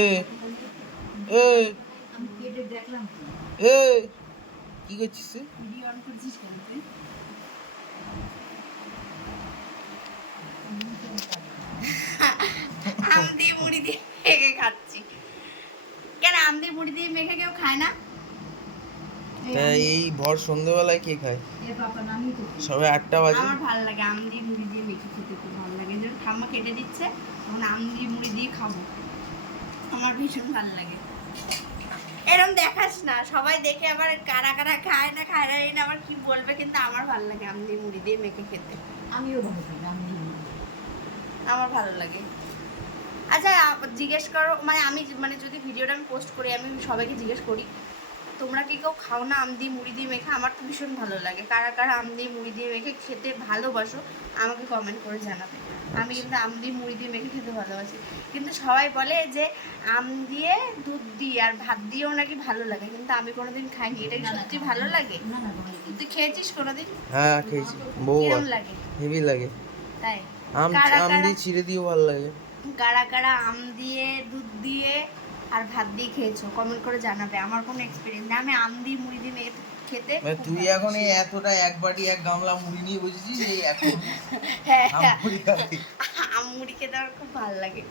এ এ আমি কেটে দেখলাম তো। এ কি করছিস তুই? ভিডিও অন করছিস কেন তুই? আম দিয়ে মুড়ি দিয়ে মেখে খাচ্ছি। কেন আম দিয়ে মুড়ি দিয়ে মেখে কেউ খায় না? তা এই ভর সন্ধ্যেবেলায় কে খায়? সবে 8টা বাজে। আমার ভালো লাগে আম দিয়ে মুড়ি দিয়ে মেখে খেতে খুব ভালো লাগে। যখন ঠাম্মা কেটে দিচ্ছে তখন আম দিয়ে মুড়ি দিয়ে খাবো, আমার ভীষণ ভালো লাগে। এরকম দেখাস না, সবাই দেখে আবার কারা কারা খায় না খায় না এই না আবার কি বলবে, কিন্তু আমার ভালো লাগে আম দিয়ে মুড়ি দিয়ে মেখে খেতে। আমিও ভালো করি আম দিয়ে মুড়ি। আমার ভালো লাগে। আচ্ছা জিজ্ঞেস করো, মানে আমি মানে যদি ভিডিওটা আমি পোস্ট করি আমি সবাইকে জিজ্ঞেস করি তোমরা কি কেউ খাও না আম দিয়ে মুড়ি দিয়ে মেখে? আমার তো ভীষণ ভালো লাগে। কারা কারা আম দিয়ে মুড়ি দিয়ে মেখে খেতে ভালোবাসো আমাকে কমেন্ট করে জানাবে। আমি কিন্তু আম দিয়ে মুড়ি দিয়ে মেখে খেতে ভালোবাসি, কিন্তু সবাই বলে যে আম দিয়ে দুধ দিয়ে আর ভাত দিয়েও নাকি ভালো লাগে, কিন্তু আমি কোনোদিন খাইনি। এটা কি সত্যি ভালো লাগে? না না ভালো লাগে। তুই খেয়েছিস কোনোদিন? হ্যাঁ খেয়েছি বহুবার। কিরম লাগে? হেভি লাগে। তাই আম কারা আম কারা দিয়ে চিড়ে দিয়েও ভালো লাগে। কারা কারা আম দিয়ে দুধ দিয়ে আর ভাত দিয়ে খেয়েছো কমেন্ট করে জানাবে। আমার কোনো এক্সপিরিয়েন্স নেই, আমি আম দিয়ে মুড়ি দিয়ে খেতে মানে খুব তুই ভালোবাসি। এখন এই এতটা এক বাটি এক গামলা মুড়ি নিয়ে বসেছিস এই এখন হ্যাঁ আম মুড়ি খাবি। আম মুড়ি খেতে আমার খুব ভালো লাগে,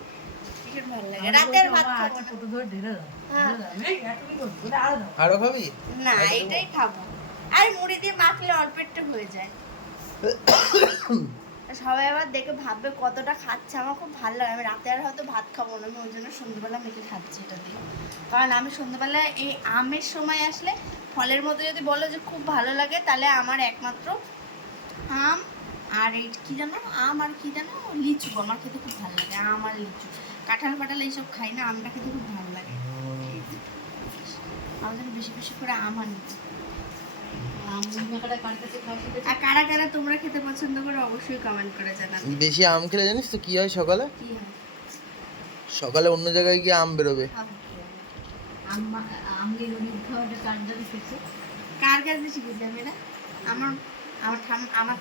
ভীষণ ভালো লাগে। আমি রাতের বলছি, ভাত বাবা, খাবো আজকে না। কত ধরে ঢেলে দাও, হ্যাঁ। ঢেলে দাও। এই, এতটুকু করবো, ওটা আরো দাও। আরো খাবি? না এটাই খাবো। আর মুড়ি দিয়ে মাখলে অল্প একটু হয়ে যায়। সবাই আবার দেখে ভাববে কতটা খাচ্ছে, আমার খুব ভালো লাগে। আমি রাতে আর হয়তো ভাত খাবো না, আমি ওই জন্য সন্ধ্যেবেলা মেখে খাচ্ছি এটা দিয়ে। কারণ আমি সন্ধ্যেবেলা এই আমের সময় আসলে ফলের মধ্যে যদি বলো যে খুব ভালো লাগে, তাহলে আমার একমাত্র আম আর এই কী জানো, আম আর কী জানো, লিচু আমার খেতে খুব ভালো লাগে। আম আর লিচু, কাঁঠাল ফাটাল এইসব খাই না, আমটা খেতে খুব ভালো লাগে। আমার জন্য বেশি বেশি করে আম আর লিচু। আম মুড়ি মাখাটা কার কাছে খাওয়া শিখেছি? আর কারা কারা তোমরা খেতে পছন্দ করো অবশ্যই কমেন্ট করে জানাবে। বেশি আম খেলে জানিস তো কি হয় সকালে? কি হয়? সকালে অন্য জায়গায় গিয়ে আম বেরোবে। খাবো। আম দিয়ে মুড়ি খাওয়াটা কার কাছে শিখেছি? কার কাছে শিখেছি আমি এটা? আমার আমার আমার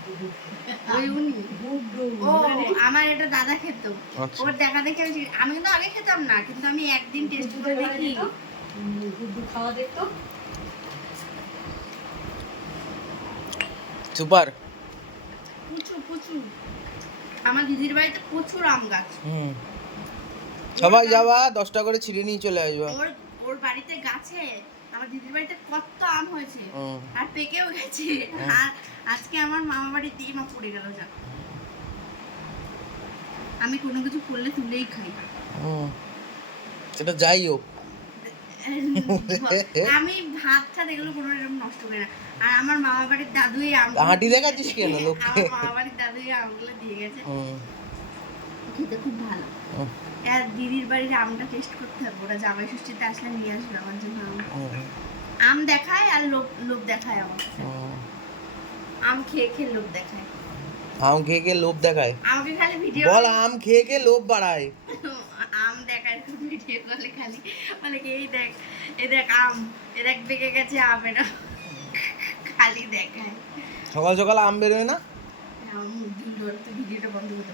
ওই উনি ও আমার এটা দাদা খেত। আচ্ছা। ওর দেখা দেখে আমি কিন্তু আগে খেতাম না, কিন্তু আমি একদিন টেস্ট করে দেখি দুধ খাওয়া দেখতো। সুপার। প্রচুর আমার দিদির বাড়িতে প্রচুর আম গাছ। সবাই যাবা 10টা করে ছিঁড়ে নিয়ে চলে আসবা। ওর বাড়িতে গাছে আমার দিদির বাড়িতে কত আম হয়েছে আর পেকেও গেছে। আর আজকে আমার মামা বাড়িতে মা পড়ে গেল যা। আমি কোনো কিছু করলে তুলেই খাই। সেটা যাই হোক। আমি ভাত টাত এগুলো কোনো এরকম নষ্ট করি না। আর আমার মামা বাড়ির দাদুই আম হাঁটি দেখাচ্ছিস কেন লোককে? আমার মামা বাড়ির দাদুই আমগুলো দিয়ে গেছে, খেতে খুব ভালো। আর দিদির বাড়ির আমটা টেস্ট করতে হবে, ওরা জামাই ষষ্ঠীতে আসলে নিয়ে আসবে আমার জন্য আম দেখায় আর লোভ দেখায় আমার। আম খেয়ে খেয়ে লোভ দেখায়। আম খেয়ে খেয়ে লোভ দেখায়? আমাকে খালি ভিডিও বল আম খেয়ে খেয়ে লোভ বাড়ায়। আম দেখায় ভিডিও করলে খালি বলে কি এই দেখ আম, এ দেখ পেকে গেছে আম, এটা খালি দেখায়। সকাল সকাল আম বেরোয় না? ভিডিওটা বন্ধ করতে